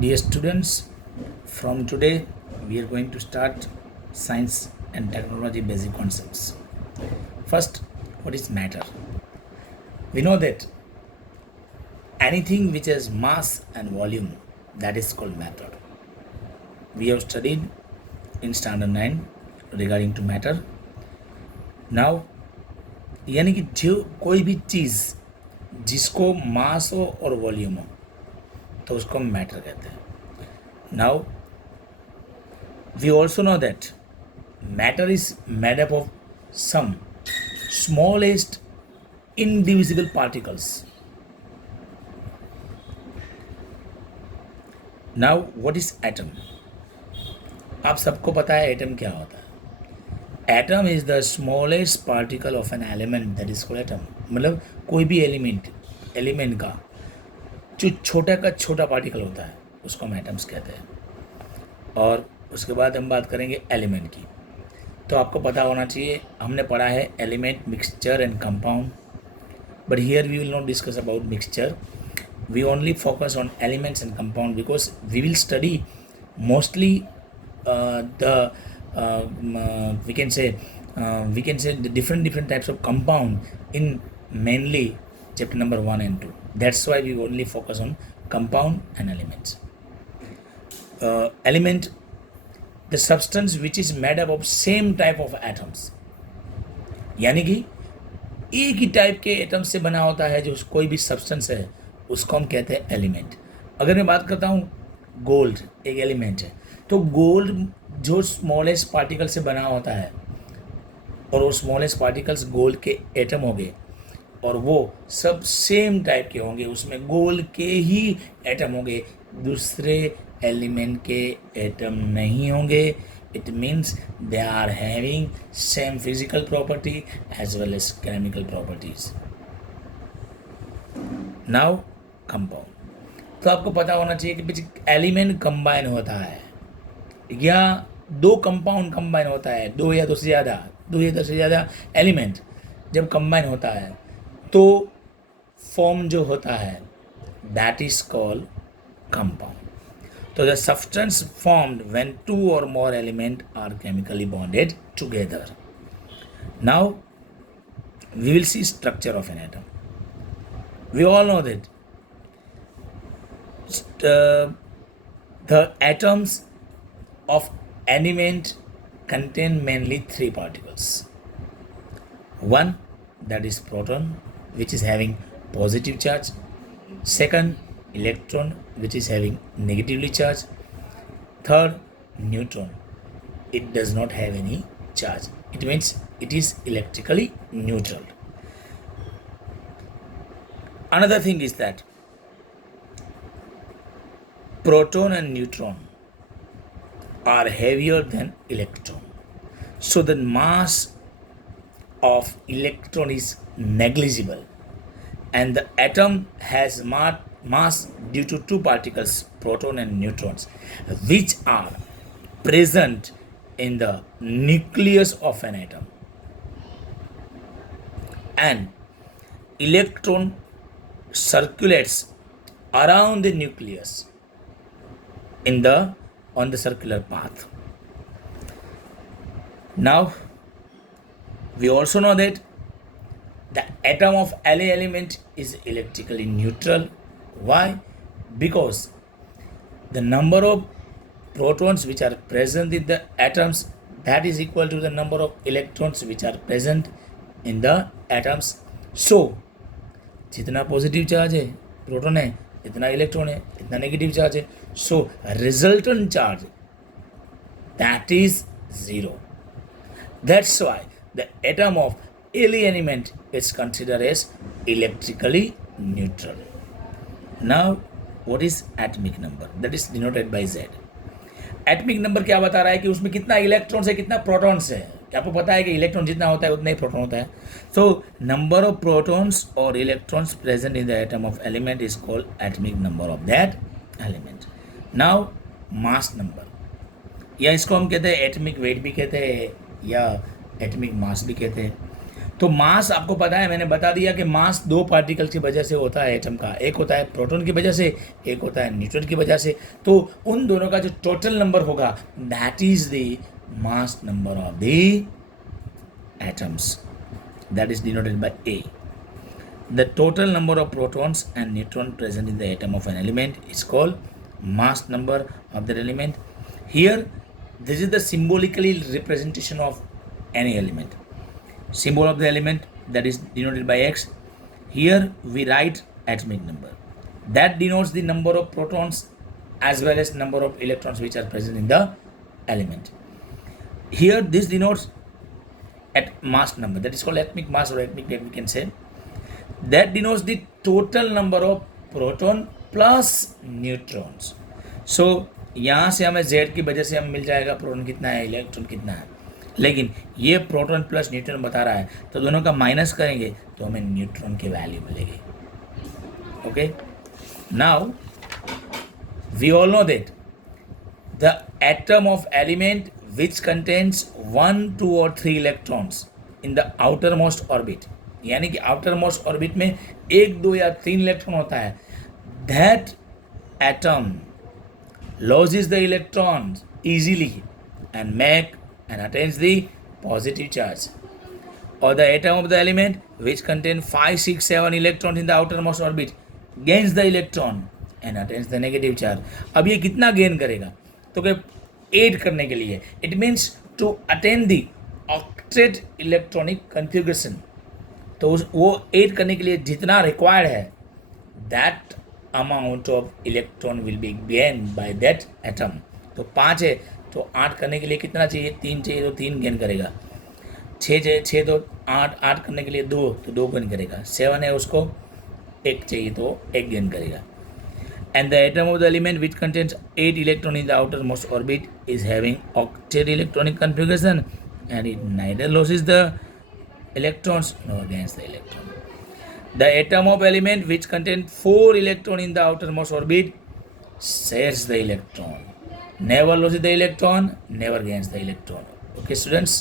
Dear students, from today we are going to start science and technology basic concepts. First, what is matter? We know that anything which has mass and volume, that is called matter. We have studied in standard 9 regarding to matter. Now, यानी कि जो कोई भी चीज़ जिसको मास हो और वॉल्यूम हो तो उसको मैटर कहते हैं. Now, we also know that matter is made up of some smallest indivisible particles. Now, what is atom? आप सबको पता है एटम क्या होता है. Atom is the smallest particle of an element, that is called atom. मतलब कोई भी एलिमेंट का जो छोटा का छोटा पार्टिकल होता है उसको हम एटम्स कहते हैं. और उसके बाद हम बात करेंगे एलिमेंट की. तो आपको पता होना चाहिए, हमने पढ़ा है element, mixture and compound. But here we will not discuss about mixture. We only focus on elements and compound because we will study mostly we can say the different types of compound in mainly chapter number 1 and 2. That's why we only focus on compound and elements. Element, the substance which is made up of same type of atoms. यानी कि एक ही टाइप के एटम से बना होता है जो कोई भी सब्सटेंस है, उसको हम कहते हैं एलिमेंट. अगर मैं बात करता हूँ गोल्ड एक एलिमेंट है, तो गोल्ड जो स्मॉलेस्ट पार्टिकल से बना होता है और वो स्मॉलेस्ट पार्टिकल्स गोल्ड के एटम होंगे और वो सब सेम टाइप के होंगे, उसमें गोल्ड के ही एटम होंगे, दूसरे एलिमेंट के एटम नहीं होंगे. It means they are having same physical property as well as chemical properties. Now compound. तो आपको पता होना चाहिए कि एलिमेंट कंबाइन होता है या दो कंपाउंड कंबाइन होता है, दो या दो से ज़्यादा एलिमेंट जब कंबाइन होता है तो फॉर्म जो होता है दैट इज कॉल्ड कंपाउंड. तो the substance formed when two or more element are chemically bonded together. Now we will see structure of an atom. We all know that the atoms of element contain mainly three particles. One, that is proton, which is having positive charge. Second, electron, which is having negatively charged. Third, neutron. It does not have any charge. It means it is electrically neutral. Another thing is that proton and neutron are heavier than electron. So the mass of electron is negligible and the atom has mass due to two particles, proton and neutrons, which are present in the nucleus of an atom. And electron circulates around the nucleus on the circular path. Now we also know that the atom of any element is electrically neutral. Why? Because the number of protons which are present in the atoms, that is equal to the number of electrons which are present in the atoms. So जितना positive charge है proton है, इतना electron है, इतना negative charge है. So resultant charge that is zero. That's why the atom of any element is considered as electrically neutral. Now what is atomic number? That is denoted by Z. Atomic number क्या बता रहा है कि उसमें कितना इलेक्ट्रॉन्स है, कितना प्रोटॉन्स है. क्या आपको पता है कि इलेक्ट्रॉन जितना होता है उतना ही प्रोटॉन होता है. तो नंबर ऑफ प्रोटॉन्स और electrons present in the atom of element is called atomic number of that element. Now mass number, या इसको हम कहते हैं एटॉमिक वेट भी कहते हैं या एटॉमिक मास भी कहते हैं. तो मास आपको पता है, मैंने बता दिया कि मास दो पार्टिकल की वजह से होता है एटम का, एक होता है प्रोटॉन की वजह से, एक होता है न्यूट्रॉन की वजह से। तो उन दोनों का जो टोटल नंबर होगा that is the mass number of the atoms, that is denoted bye A. The total number of protons and neutrons present in the atom of an element is called mass number of that element. Here, this is the symbolically representation of any element. Symbol of the element that is denoted by X. Here we write atomic number. That denotes the number of protons as well as number of electrons which are present in the element. Here this denotes at mass number. That is called atomic mass or atomic weight we can say. That denotes the total number of proton plus neutrons. So यहाँ से हमें Z की वजह से हमें मिल जाएगा प्रोटॉन कितना है, इलेक्ट्रॉन कितना है, लेकिन ये प्रोटॉन प्लस न्यूट्रॉन बता रहा है, तो दोनों का माइनस करेंगे तो हमें न्यूट्रॉन की वैल्यू मिलेगी. Okay, now we all know that the atom of element which contains 1, 2 और 3 electrons in the outermost orbit, यानी कि आउटर मोस्ट ऑर्बिट में 1, 2 या 3 इलेक्ट्रॉन होता है, that atom loses the electrons easily and attains the positive charge. Or the atom of the element which contains 5, 6, 7 electrons in the outermost orbit gains the electron and attains the negative charge. अब ये कितना गेन करेगा, तो कि 8 करने के लिए, it means to attain the octet electronic configuration. तो वो 8 करने के लिए जितना रिक्वायर्ड है, that amount of electron will be gained by that atom. तो 5 है तो 8 करने के लिए कितना चाहिए, 3 चाहिए तो 3 गेन करेगा, 6 चाहिए 6 तो 8 करने के लिए 2 तो 2 गेन करेगा, 7 है उसको 1 चाहिए तो 1 गेन करेगा. And the atom of the element which contains 8 electrons in the outermost orbit is having octet electronic configuration and it neither loses the electrons nor gains the electron. The atom of element which contains 4 electrons in the outermost orbit shares the electron, never loses the electron, never gains the electron. Okay, students.